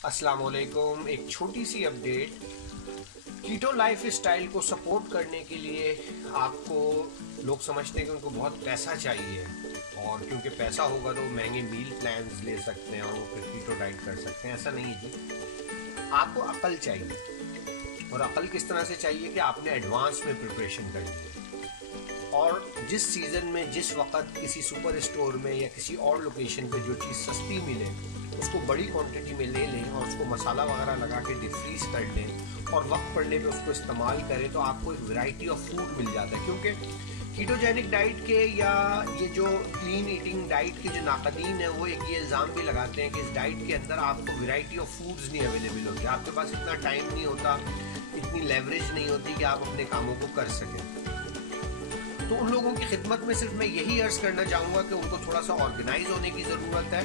अस्सलाम वालेकुम। एक छोटी सी अपडेट, कीटो लाइफ स्टाइल को सपोर्ट करने के लिए आपको लोग समझते हैं कि उनको बहुत पैसा चाहिए, और क्योंकि पैसा होगा तो महंगे मील प्लान्स ले सकते हैं और वो फिर कीटो डाइट कर सकते हैं। ऐसा नहीं है जी, आपको अकल चाहिए। और अकल किस तरह से चाहिए कि आपने एडवांस में प्रिपरेशन करनी है, और जिस सीज़न में जिस वक्त किसी सुपर स्टोर में या किसी और लोकेशन पे जो चीज़ सस्ती मिले उसको बड़ी क्वांटिटी में ले लें और उसको मसाला वगैरह लगा के डिफ्रीज कर लें और वक्त पड़ने पे उसको इस्तेमाल करें, तो आपको एक वैरायटी ऑफ फूड मिल जाता है। क्योंकि कीटोजेनिक डाइट के या ये जो क्लीन ईटिंग डाइट के जो नाकदीन है वो एक ये इल्ज़ाम भी लगाते हैं कि इस डाइट के अंदर आपको वैरायटी ऑफ फूड्स नहीं अवेलेबल होती, आपके पास इतना टाइम नहीं होता, इतनी लेवरेज नहीं होती कि आप अपने कामों को कर सकें। तो उन लोगों की खिदमत में सिर्फ मैं यही अर्ज करना चाहूँगा कि उनको थोड़ा सा ऑर्गेनाइज होने की ज़रूरत है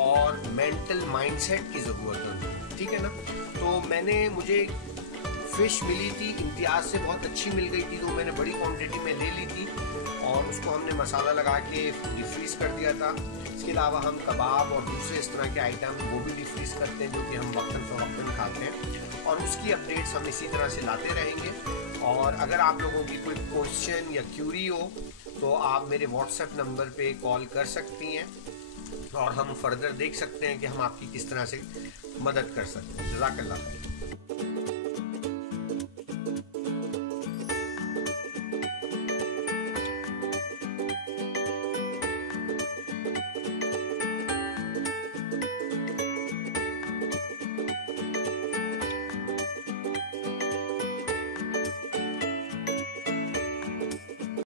और मेंटल माइंडसेट की ज़रूरत है, ठीक है ना। तो मुझे फ़िश मिली थी, इम्तियाज़ से बहुत अच्छी मिल गई थी, तो मैंने बड़ी क्वांटिटी में ले ली थी और उसको हमने मसाला लगा के डिफ्रीज़ कर दिया था। इसके अलावा हम कबाब और दूसरे इस तरह के आइटम वो भी डिफ्रीज़ करते हैं, जो कि हम वक्तन फ़वक्तन खाते हैं, और उसकी अपडेट्स हम इसी तरह से लाते रहेंगे। और अगर आप लोगों की कोई क्वेश्चन या क्यूरी हो तो आप मेरे व्हाट्सएप नंबर पे कॉल कर सकती हैं और हम फर्दर देख सकते हैं कि हम आपकी किस तरह से मदद कर सकते हैं। जज़ाकल्लाह।